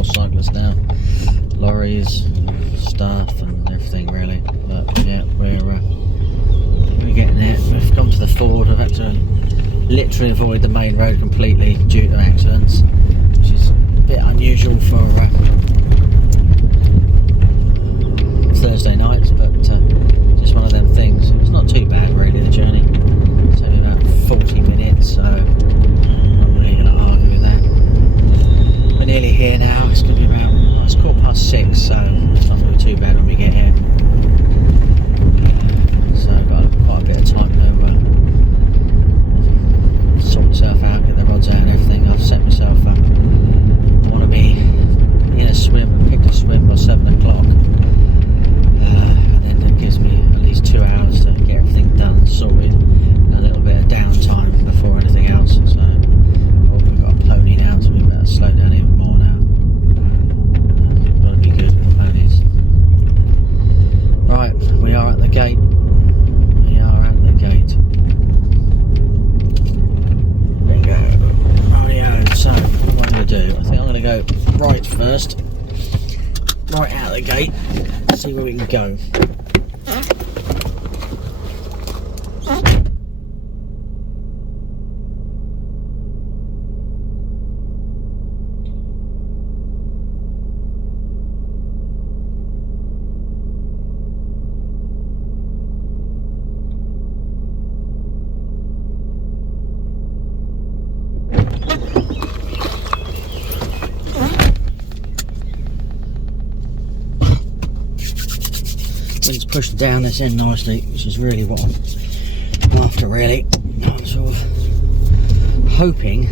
more cyclists now, lorries, stuff and everything really. But yeah, we're getting there. We've gone to the ford. I've had to literally avoid the main road completely due to accidents, which is a bit unusual for Thursday nights, but just one of them things. It's not too bad really, the journey. It's only about 40 minutes, so I'm not really going to argue with that. We're nearly here now. It's going to be about, well, it's 6:15, so it's not going to be too bad when we get here. So I've got quite a bit of time to sort myself out, get the rods out and everything. I've set myself up. I want to be in a swim and pick a swim by 7 o'clock. And then that gives me at least 2 hours to get everything done and sorted. And a little bit of downtime before anything else. So we've got a pony now, so we better slow down even more now. Got to be good with ponies. Right, we are at the gate. We are at the gate. There we go. Rightio. So what am I going to do? I think I'm going to go right first. Right out the gate. See where we can go. Wind's pushed down this end nicely, which is really what I'm after really. I'm sort of hoping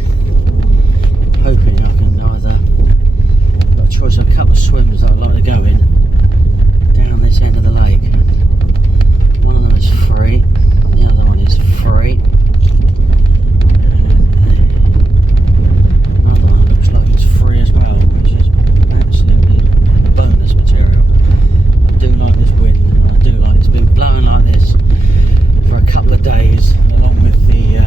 I can either, got a choice of a couple of swims that I'd like to go in down this end of the lake. One of them is free, the other one is free. Another one looks like it's free as well, which is absolutely bonus material. I do like this wind. I do like it's been blowing like this for a couple of days, along with the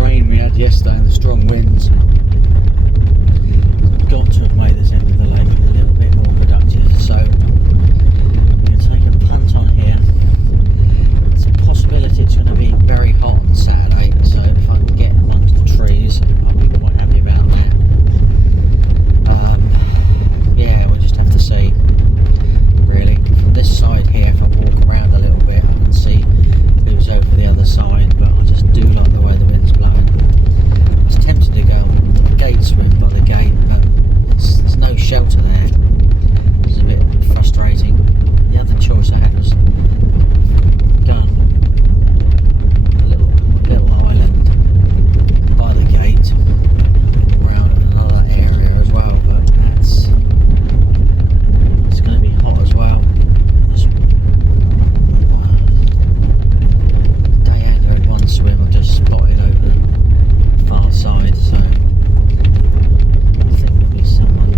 rain we had yesterday and the strong winds. I've got to have made this end of the lake a little bit more productive, so I'm going to take a punt on here. It's a possibility it's going to be very hot on Saturday, so if I can get amongst the trees I'll be quite happy about that. Yeah, we'll just have to see really. From this side here, if I walk around a little bit I can see who's over the other side, but I just do like the way the wind's blowing. I was tempted to go on the gate swim by the gate, but there's no shelter there. It's a bit frustrating. The other choice I had was going a little island by the gate around another area as well, but it's going to be hot as well. Day angler in one swim I've just spotted over the far side, so I think there'll be someone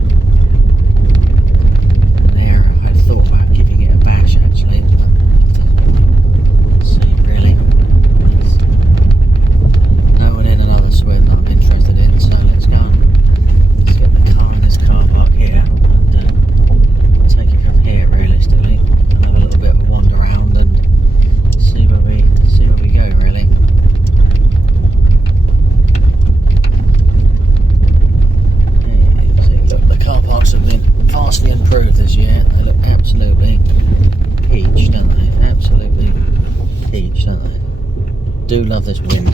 in there. I had thought about giving it a bash actually, but let's see really. There's no one in another swim that I'm interested in, so let's go and let's get the car in this car park here and take it from here realistically, and have a little bit of a wander around and see where we go really. Look, the car parks have been vastly improved this year. They look absolutely peach, don't they? Absolutely peach, don't they? Do love this wind.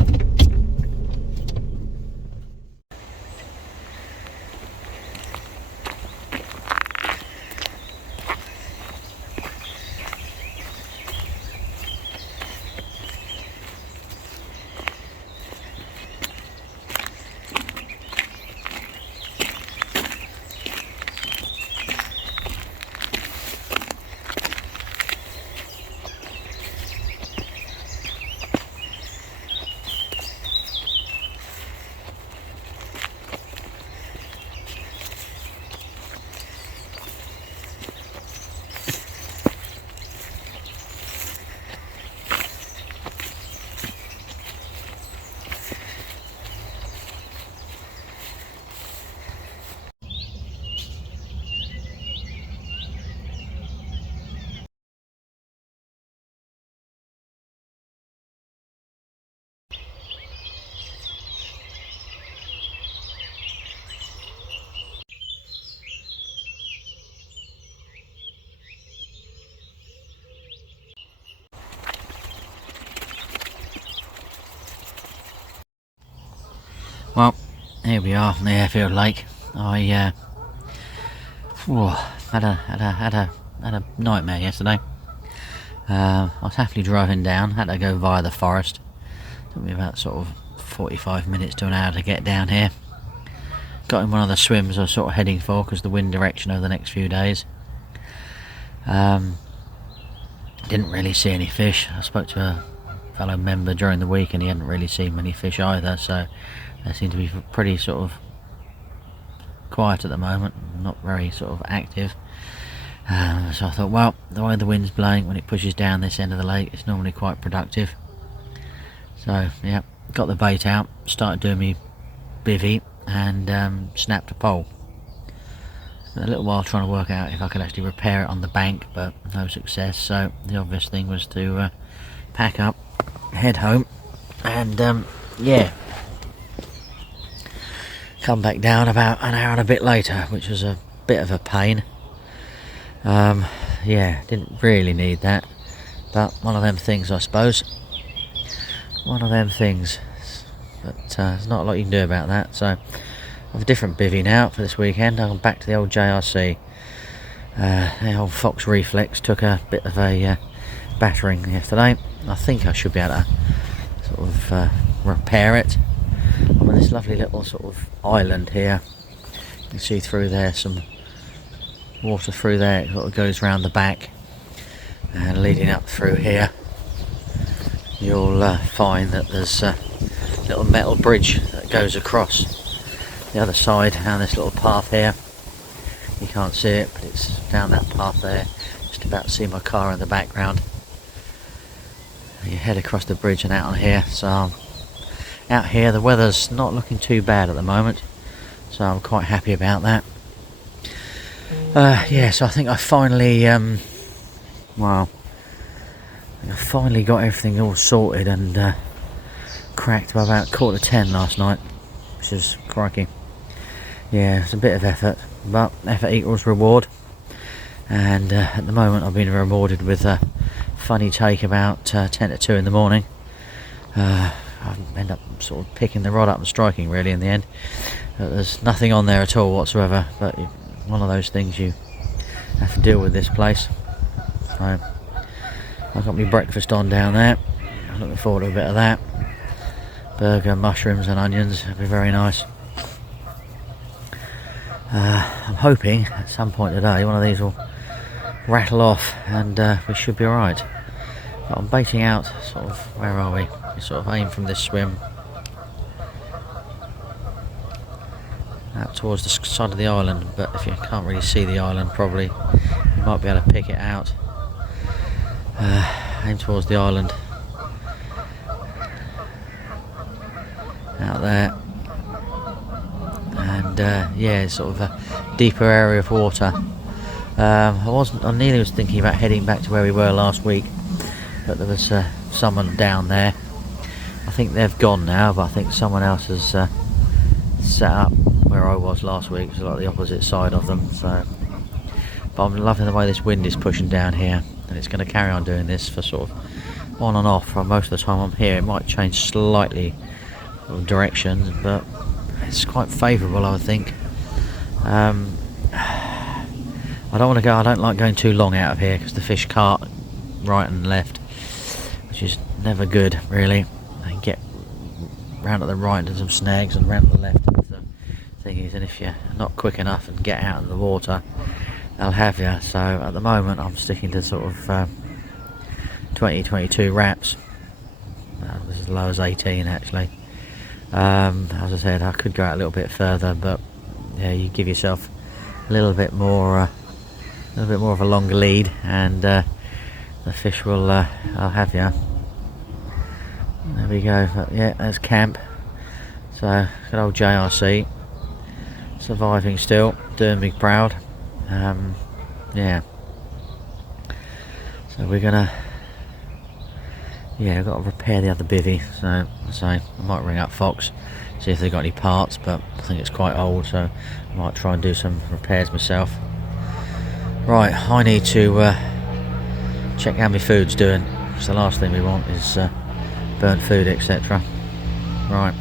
Well, here we are on the Airfield Lake. I had a nightmare yesterday. I was happily driving down. Had to go via the forest. Took me about sort of 45 minutes to an hour to get down here. Got in one of the swims I was sort of heading for because the wind direction over the next few days. Didn't really see any fish. I spoke to a fellow member during the week and he hadn't really seen many fish either, so they seem to be pretty sort of quiet at the moment, not very sort of active. So I thought, well, the way the wind's blowing, when it pushes down this end of the lake, it's normally quite productive. So yeah, got the bait out, started doing me bivvy, and snapped a pole. A little while trying to work out if I could actually repair it on the bank, but no success. So the obvious thing was to pack up, head home, and yeah, come back down about an hour and a bit later, which was a bit of a pain. Yeah, didn't really need that, but one of them things, I suppose. One of them things, but there's not a lot you can do about that. So I have a different bivvy now for this weekend. I'm back to the old JRC. The old Fox Reflex took a bit of a battering yesterday. I think I should be able to sort of repair it. I'm on this lovely little sort of island here. You can see through there some water through there. It sort of goes round the back and leading up through here. You'll find that there's a little metal bridge that goes across the other side down this little path here. You can't see it, but it's down that path there. Just about to see my car in the background. You head across the bridge and out on here. So out here the weather's not looking too bad at the moment, so I'm quite happy about that. Yeah, so I think I finally I finally got everything all sorted and cracked by about 9:45 last night, which is crikey. Yeah, it's a bit of effort, but effort equals reward, and at the moment I've been rewarded with a funny take about 10 to 2 in the morning. I end up sort of picking the rod up and striking really in the end. There's nothing on there at all whatsoever, but one of those things you have to deal with this place. So I've got my breakfast on down there. I'm looking forward to a bit of that. Burger, mushrooms and onions, it'll be very nice. I'm hoping at some point today one of these will rattle off and we should be alright. But I'm baiting out sort of, where are we? We sort of aim from this swim out towards the side of the island, but if you can't really see the island probably you might be able to pick it out. Aim towards the island out there, and yeah, it's sort of a deeper area of water. I nearly was thinking about heading back to where we were last week, but there was someone down there. I think they've gone now, but I think someone else has set up where I was last week. It's like the opposite side of them. So, but I'm loving the way this wind is pushing down here, and it's going to carry on doing this for sort of on and off for most of the time I'm here. It might change slightly direction, but it's quite favourable, I would think. I don't like going too long out of here because the fish cart right and left, which is never good really. They get round at the right into some snags and round at the left into the thingies, and if you're not quick enough and get out of the water, they'll have you. So at the moment I'm sticking to sort of 20-22 wraps. That was as low as 18 actually. As I said, I could go out a little bit further, but yeah, you give yourself a little bit more of a longer lead, and the fish will I'll have you. There we go. But yeah, there's camp. So good old JRC surviving still, doing me proud. Yeah. So we're gonna. Yeah, I've got to repair the other bivvy, so I might ring up Fox, see if they've got any parts, but I think it's quite old, so I might try and do some repairs myself. Right, I need to check how my food's doing, because the last thing we want is burnt food, etc. Right.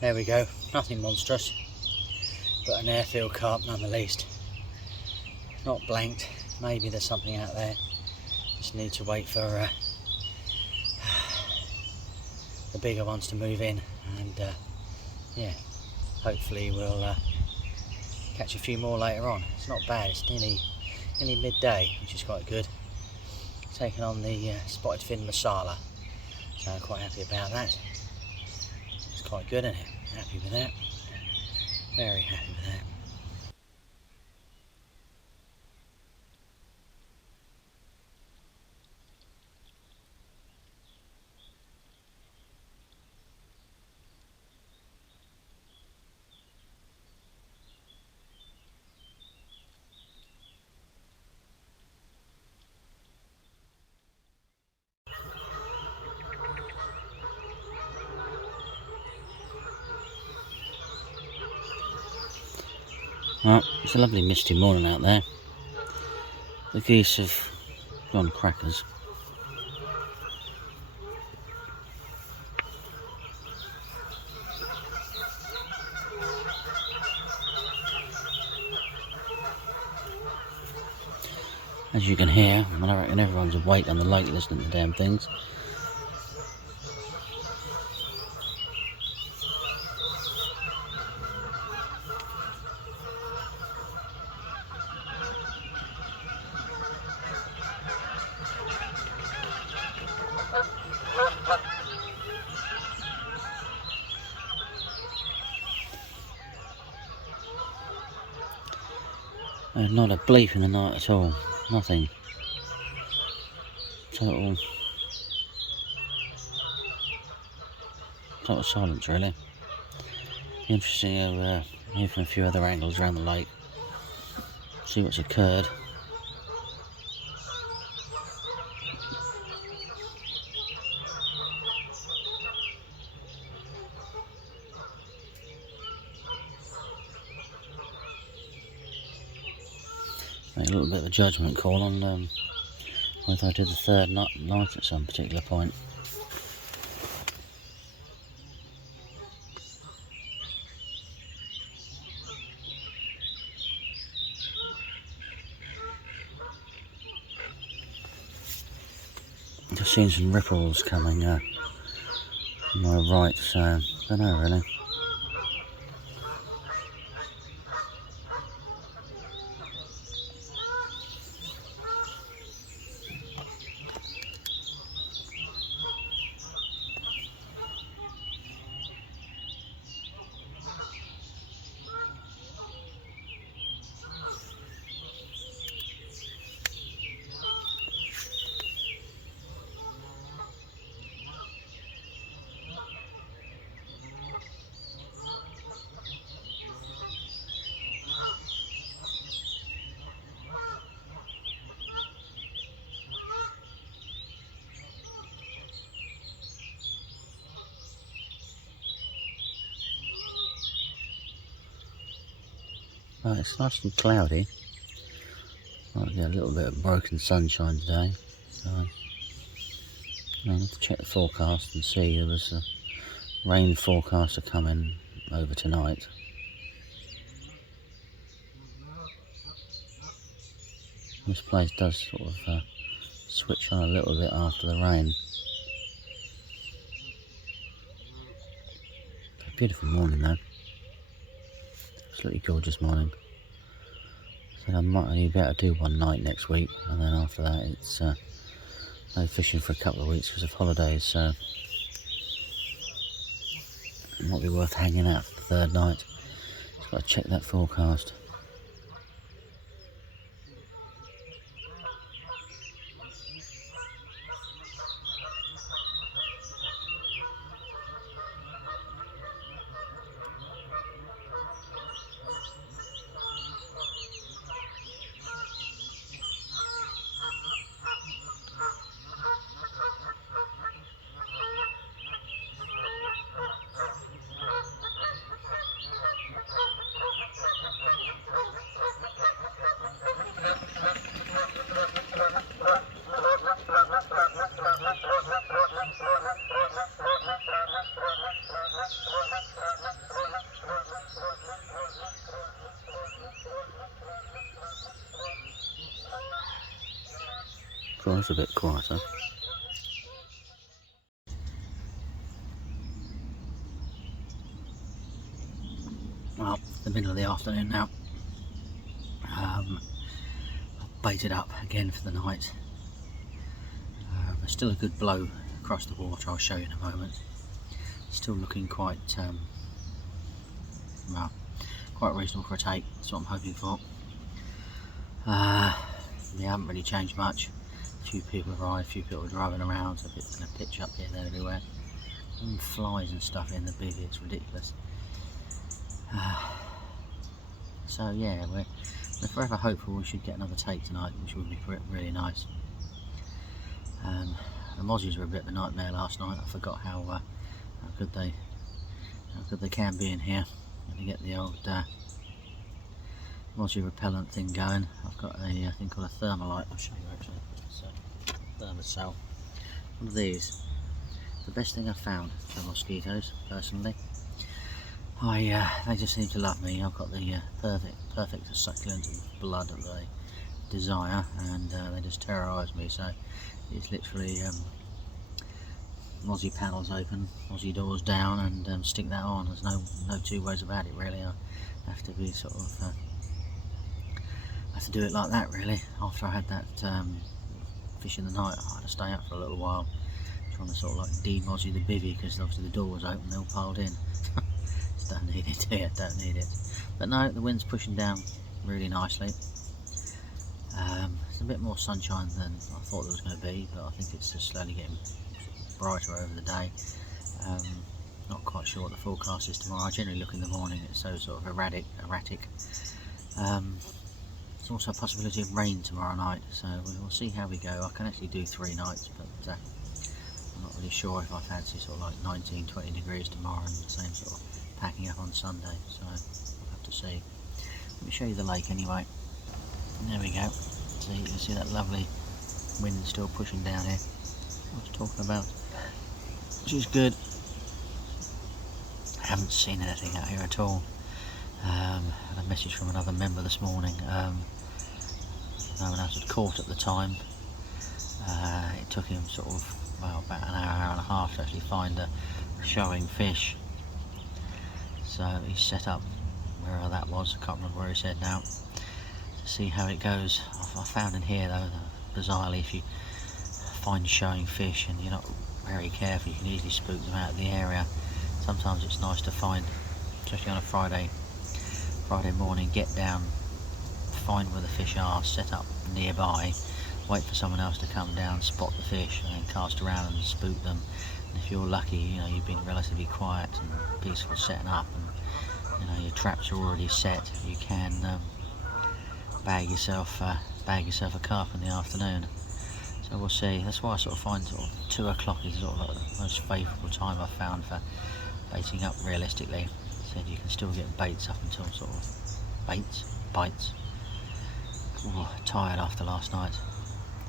There we go, nothing monstrous, but an airfield carp none the least. Not blanked, maybe there's something out there. Just need to wait for the bigger ones to move in, and yeah, hopefully we'll catch a few more later on. It's not bad, it's nearly midday, which is quite good. Taking on the spotted fin masala, so I'm quite happy about that. It's quite good, isn't it? Happy with that. Very happy with that. Well, it's a lovely misty morning out there. The geese have gone crackers. As you can hear, I reckon everyone's awake on the lake listening to damn things. Not a bleep in the night at all, nothing. Total silence, really. Be interesting to hear from a few other anglers around the lake, see what's occurred. Make a little bit of a judgment call on whether I did the third night at some particular point. Just seen some ripples coming from my right, so I don't know really. Right, it's nice and cloudy. Might get a little bit of broken sunshine today, so I'll have to check the forecast and see. There was a rain forecast coming over tonight. This place does sort of switch on a little bit after the rain. A beautiful morning though. Absolutely gorgeous morning. So I might only be able to do one night next week, and then after that it's no fishing for a couple of weeks because of holidays, so it might be worth hanging out for the third night. Just got to check that forecast. It's a bit quieter. Well, the middle of the afternoon now. I've baited up again for the night. There's still a good blow across the water, I'll show you in a moment. Still looking quite, well, quite reasonable for a take. That's what I'm hoping for. We haven't really changed much. A few people arrived, a few people driving around, so a bit of a pitch up here, there, everywhere. And flies and stuff in the bivvy, it's ridiculous. So yeah, we're forever hopeful we should get another take tonight, which would be really nice. The mozzies were a bit of a nightmare last night. I forgot how good they can be in here. When you get the old mozzie repellent thing going. I've got a thing called a thermalite. I'll show you actually. It's a thermocell. One of these. The best thing I've found for mosquitoes, personally. They just seem to love me. I've got the perfect succulent blood that they desire, and they just terrorise me. So it's literally mozzie panels open, mozzie doors down, and stick that on. There's no two ways about it really. I have to be sort of have to do it like that really. After I had that fish in the night, I had to stay up for a little while trying to sort of like de-mozzie the bivvy, because obviously the door was open, they all piled in. Just don't need it here, don't need it. But no, the wind's pushing down really nicely. It's a bit more sunshine than I thought there was going to be, but I think it's just slowly getting brighter over the day. Not quite sure what the forecast is tomorrow. I generally look in the morning, it's so sort of erratic. There's also a possibility of rain tomorrow night, so we'll see how we go. I can actually do 3 nights, but I'm not really sure if I fancy sort of like 19-20 degrees tomorrow and the same sort of packing up on Sunday, so I'll have to see. Let me show you the lake anyway. There we go. So you can see that lovely wind still pushing down here. I was talking about, which is good. I haven't seen anything out here at all. Had a message from another member this morning. No one else had caught at the time. It took him sort of, well, about an hour and a half to actually find a showing fish. So he set up wherever that was, I can't remember where he said now, to see how it goes. I found in here though, bizarrely, if you find showing fish and you're not very careful, you can easily spook them out of the area. Sometimes it's nice to find, especially on a Friday morning, get down, find where the fish are, set up nearby, wait for someone else to come down, spot the fish, and then cast around and spook them. And if you're lucky, you know, you've been relatively quiet and peaceful setting up, and you know your traps are already set, you can bag yourself a carp in the afternoon. So we'll see. That's why I sort of find sort of 2 o'clock is sort of like the most favourable time I've found for baiting up realistically. Said you can still get baits up until sort of bites. Ooh, tired after last night,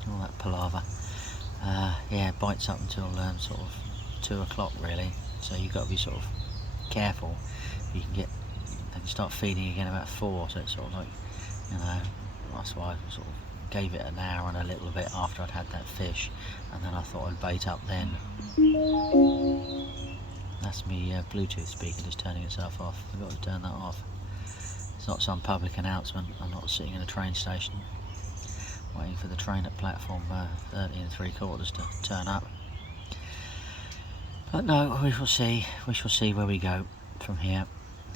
all that palaver. Yeah, bites up until sort of 2 o'clock really. So you've got to be sort of careful. They can start feeding again about 4. So it's sort of like, you know, that's why I sort of gave it an hour and a little bit after I'd had that fish, and then I thought I'd bait up then. That's me Bluetooth speaker just turning itself off. I've got to turn that off. It's not some public announcement. I'm not sitting in a train station waiting for the train at platform 30 3/4 to turn up. But no, we shall see where we go from here,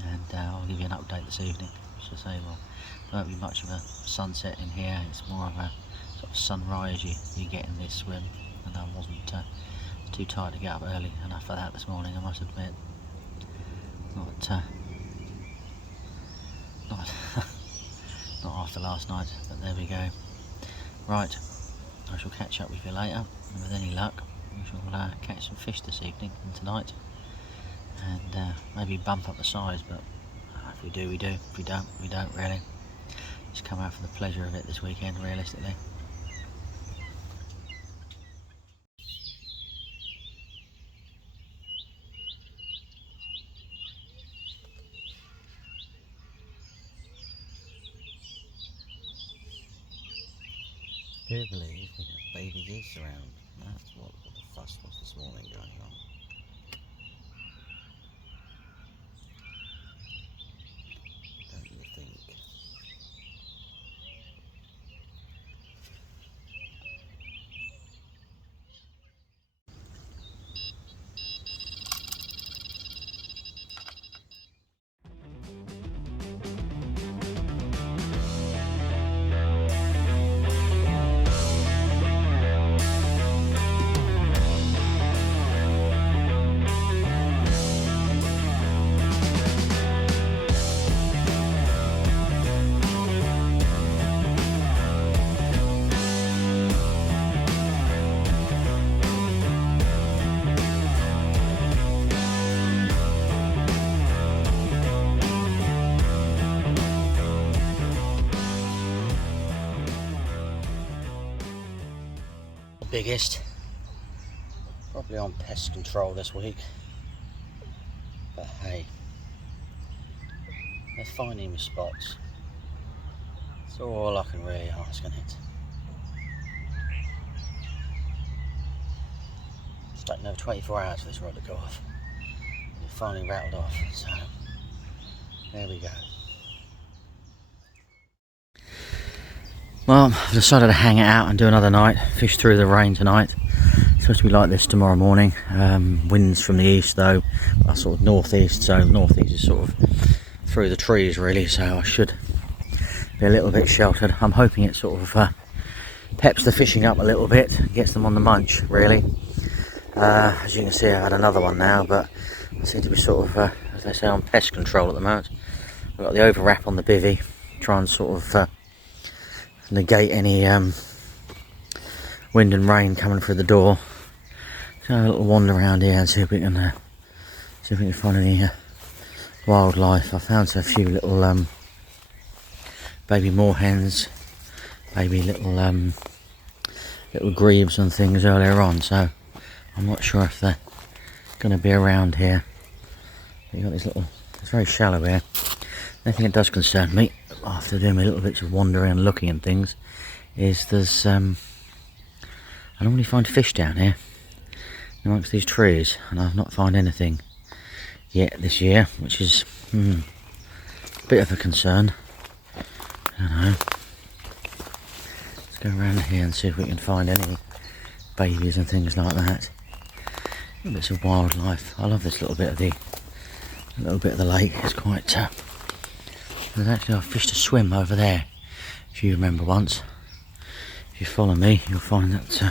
and I'll give you an update this evening. So say, well, there won't be much of a sunset in here. It's more of a sort of sunrise you get in this swim, and I wasn't too tired to get up early enough for that this morning, I must admit. Not after last night, but there we go. Right, I shall catch up with you later, and with any luck we shall catch some fish this evening and tonight, and maybe bump up the size, but if we do, we do. If we don't, we don't really. Just come out for the pleasure of it this weekend, realistically. Do believe we baby geese around. That's what the fuss was this morning going on. Don't you think? Biggest, probably on pest control this week, but hey, they're finding me spots. It's all I can really ask on it. It's taken over 24 hours for this rod to go off. It finally rattled off, so there we go. Well, I've decided to hang it out and do another night, fish through the rain tonight. It's supposed to be like this tomorrow morning. Winds from the east though, sort of northeast, so northeast is sort of through the trees really, so I should be a little bit sheltered. I'm hoping it sort of peps the fishing up a little bit, gets them on the munch really. As you can see, I had another one now, but I seem to be sort of, as they say, on pest control at the moment. I've got the overwrap on the bivvy, try and sort of negate any wind and rain coming through the door. So a little wander around here and see if we can find any wildlife. I found a few little baby moorhens, baby little grebes and things earlier on. So I'm not sure if they're going to be around here. You got this little. It's very shallow here. The only thing that does concern me, after doing my little bits of wandering and looking and things, is there's I normally find fish down here amongst these trees, and I've not found anything yet this year, which is a bit of a concern. I don't know. Let's go around here and see if we can find any babies and things like that. Little bits of wildlife. I love this little bit of the lake. It's quite. There's actually, I fished a swim over there, if you remember once. If you follow me, you'll find that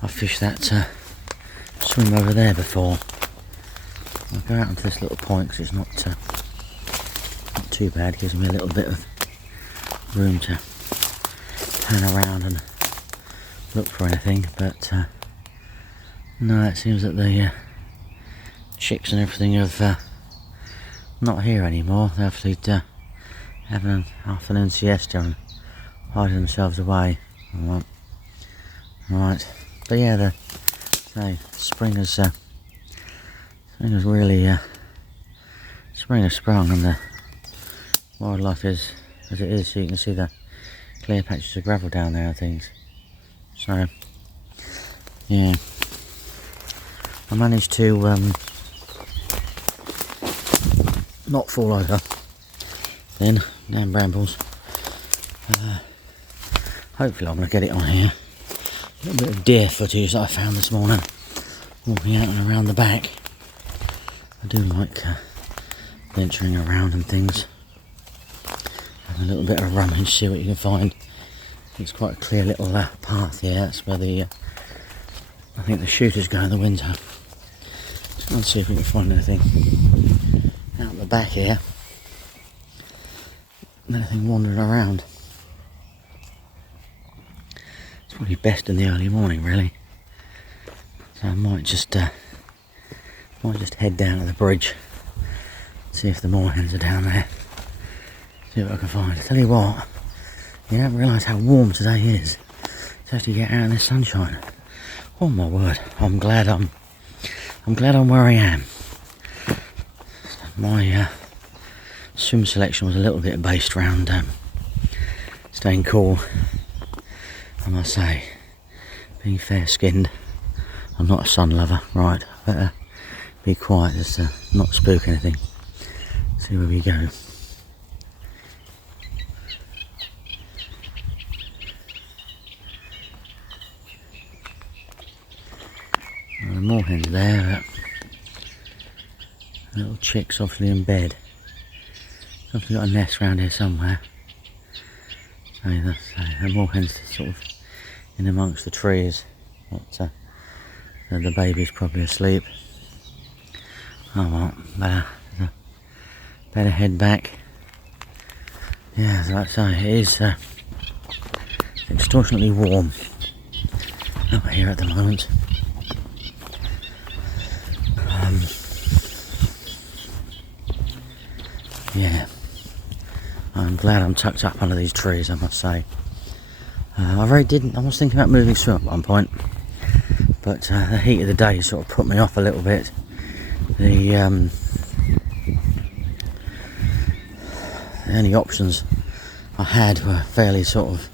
I fished that swim over there before. I'll go out onto this little point because it's not too bad. It gives me a little bit of room to turn around and look for anything. But no, it seems that the chicks and everything have not here anymore. They're actually having an afternoon siesta and hiding themselves away. Right. But yeah, the spring has really spring has sprung, and the wildlife is as it is. So you can see the clear patches of gravel down there and things. So yeah, I managed to not fall over then. Damn brambles. Hopefully I'm going to get it on here. A little bit of deer footage that I found this morning walking out and around the back. I do like venturing around and things, have a little bit of rummage, see what you can find. It's quite a clear little path here. That's where the I think the shooters go in the winter. Let's see if we can find anything out the back here. Anything wandering around. It's probably best in the early morning, really. So I might just head down to the bridge, see if the moorhens are down there, see what I can find. I tell you what, you don't realise how warm today is. To actually get out in the sunshine. Oh my word! I'm glad I'm where I am. My swim selection was a little bit based around staying cool. I must say, being fair-skinned. I'm not a sun lover. Right, better be quiet just to not spook anything. See where we go. The moorhen's there, little chicks obviously in bed. Obviously got a nest around here somewhere. So the moorhen's sort of in amongst the trees. But the baby's probably asleep. Oh well, better head back. Yeah, as I say, it is extortionately warm up here at the moment. Yeah, I'm glad I'm tucked up under these trees, I must say. I was thinking about moving swim at one point, but the heat of the day sort of put me off a little bit. The only options I had were fairly sort of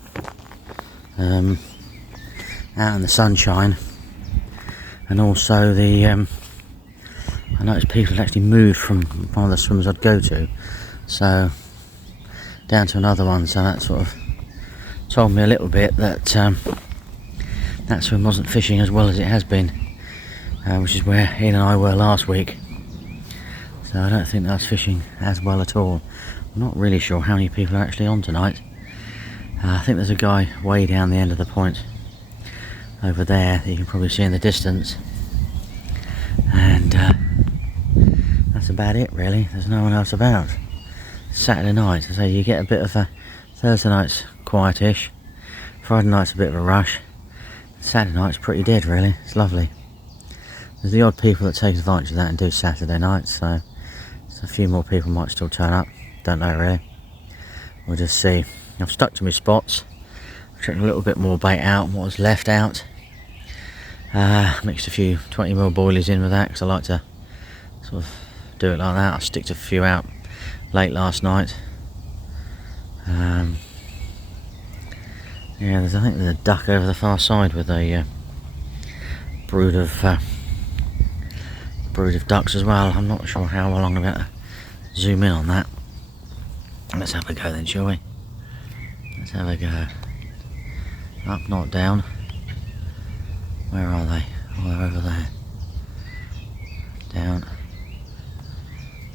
out in the sunshine, and also I noticed people had actually moved from one of the swims I'd go to, so down to another one, so that sort of told me a little bit that that swim wasn't fishing as well as it has been, which is where Ian and I were last week. So I don't think that's fishing as well at all. I'm not really sure how many people are actually on tonight. I think there's a guy way down the end of the point over there that you can probably see in the distance, and that's about it really. There's no one else about. Saturday night, so you get a bit of a Thursday night's quietish, Friday night's a bit of a rush, Saturday night's pretty dead really. It's lovely. There's the odd people that take advantage of that and do Saturday nights, so a few more people might still turn up. Don't know really. We'll just see. I've stuck to my spots. I've checked a little bit more bait out, what was left out. Mixed a few 20mm boilies in with that because I like to sort of do it like that. I sticked a few out late last night. Yeah, I think there's a duck over the far side with a brood of ducks as well. I'm not sure how long I'm going to zoom in on that. Let's have a go then, shall we? Let's have a go. Up, not down. Where are they? Oh, they're over there. Down.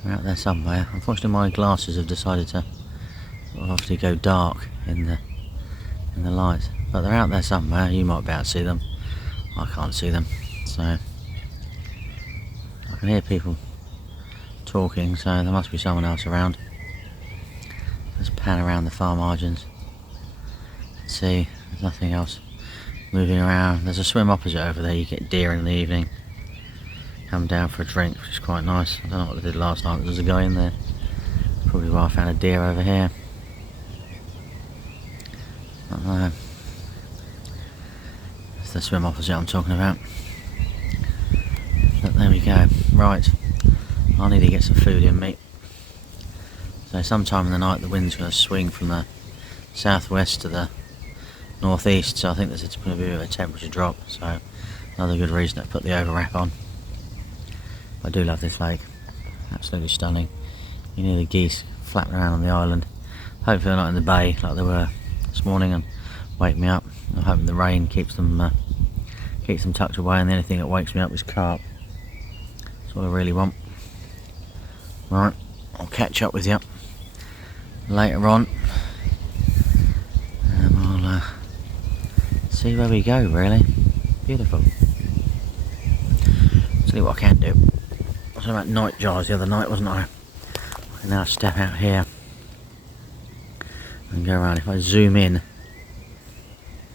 They're out there somewhere. Unfortunately my glasses have decided to obviously go dark in the light. But they're out there somewhere. You might be able to see them. I can't see them. So I can hear people talking, so there must be someone else around. Let's pan around the far margins. Let's see, there's nothing else moving around. There's a swim opposite over there. You get deer in the evening. Come down for a drink, which is quite nice. I don't know what they did last night, but there's a guy in there. Probably why I found a deer over here. I don't know. It's the swim opposite I'm talking about. But there we go. Right, I need to get some food in me. So sometime in the night the wind's going to swing from the southwest to the northeast, so I think there's going to be a temperature drop, so another good reason to put the overwrap on. I do love this lake, absolutely stunning. You hear the geese flapping around on the island. Hopefully they're not in the bay like they were this morning and wake me up. I'm hoping the rain keeps them tucked away, and the only thing that wakes me up is carp. That's what I really want. Right, I'll catch up with you later on, and we'll see where we go really. Beautiful. Tell you what I can do. I was about night jars the other night, wasn't I? I can now step out here and go around. If I zoom in,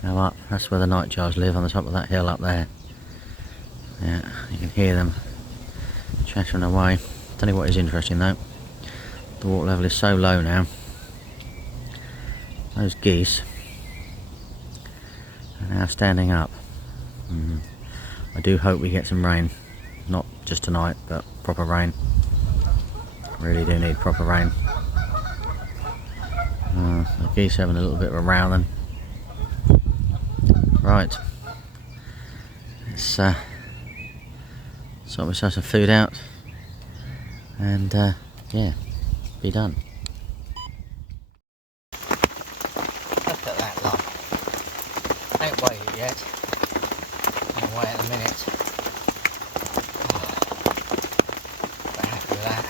go up, that's where the night jars live, on the top of that hill up there. Yeah, you can hear them chattering away. Tell you what is interesting though, the water level is so low now. Those geese are now standing up. I do hope we get some rain, not just tonight, but proper rain. Really do need proper rain. The geese having a little bit of a row then. Right, sort myself some food out, and yeah, be done. Look at that lump. Ain't weighed it yet. I'll weigh it in a minute. Quite happy with that.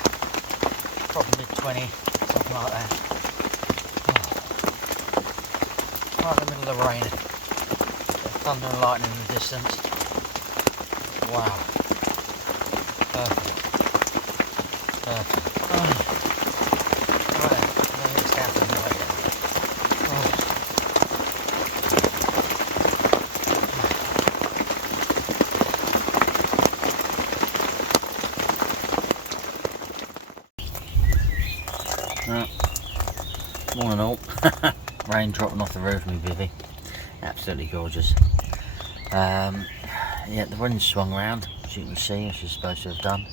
Probably mid-20, something like that. Right in the middle of the rain. Thunder and lightning in the distance. Wow. Perfect. Perfect. Right then, it's down to the right there. Morning all. Rain dropping off the roof of my bivvy. Absolutely gorgeous. Yeah, the wind swung round, as you can see, as you're supposed to have done.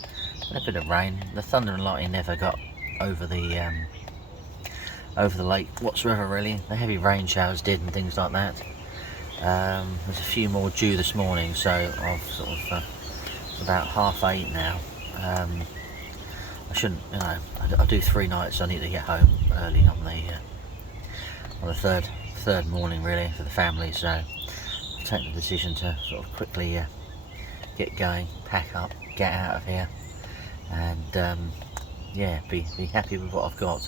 And a bit of rain. The thunder and lightning never got over the lake whatsoever, really. The heavy rain showers did and things like that. There's a few more due this morning, so I've sort of it's about 8:30 now. I shouldn't, you know, I do 3 nights, so I need to get home early on the third morning, really, for the family. So I've taken the decision to sort of quickly get going, pack up, get out of here, and yeah, be happy with what I've got.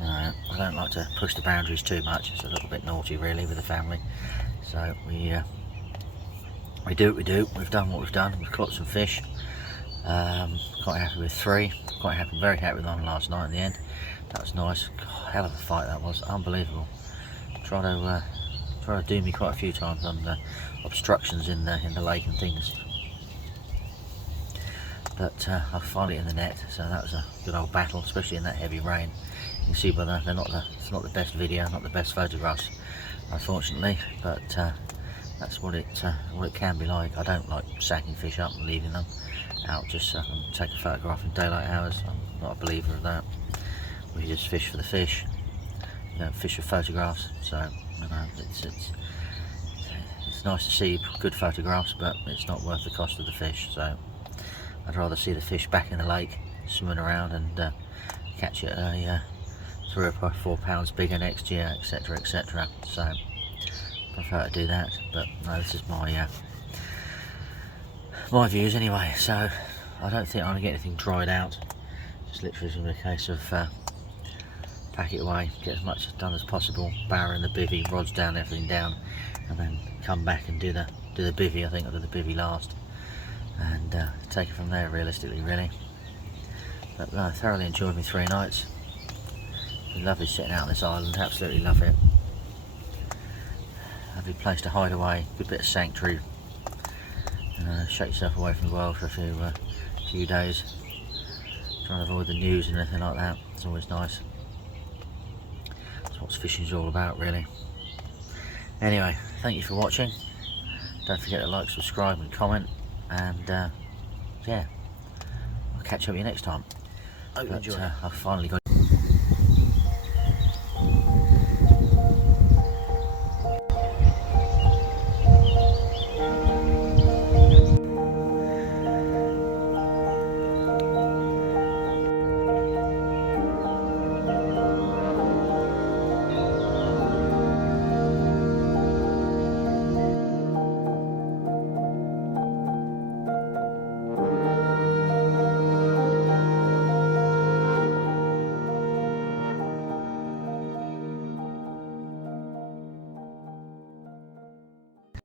I don't like to push the boundaries too much. It's a little bit naughty, really, with the family. So we do what we do. We've done what we've done. We've caught some fish. Quite happy with 3. Quite happy, very happy with one last night in the end. That was nice. God, hell of a fight that was. Unbelievable. Try to do me quite a few times on the obstructions in the lake and things. But I finally in the net, so that was a good old battle, especially in that heavy rain. You can see by it's not the best video, not the best photographs, unfortunately, but that's what it can be like. I don't like sacking fish up and leaving them out just so I can take a photograph in daylight hours. I'm not a believer of that. We just fish for the fish. You don't fish for photographs. So you know, it's nice to see good photographs, but it's not worth the cost of the fish. So I'd rather see the fish back in the lake, swimming around, and catch it at 3 or 4 pounds bigger next year, etc., etc. So I prefer to do that. But no, this is my views anyway. So I don't think I'm going to get anything dried out. Just literally going to be a case of pack it away, get as much done as possible, barrow in the bivvy, rods down, everything down, and then come back and do the bivvy. I think I'll do the bivvy last, and take it from there, realistically, really. But no, I thoroughly enjoyed my 3 nights. It's been lovely sitting out on this island, absolutely love it. Lovely place to hide away, good bit of sanctuary, shut yourself away from the world for a few days. Trying to avoid the news and anything like that, it's always nice. That's what fishing is all about, really. Anyway, thank you for watching. Don't forget to like, subscribe and comment, and yeah, I'll catch up with you next time. I've finally got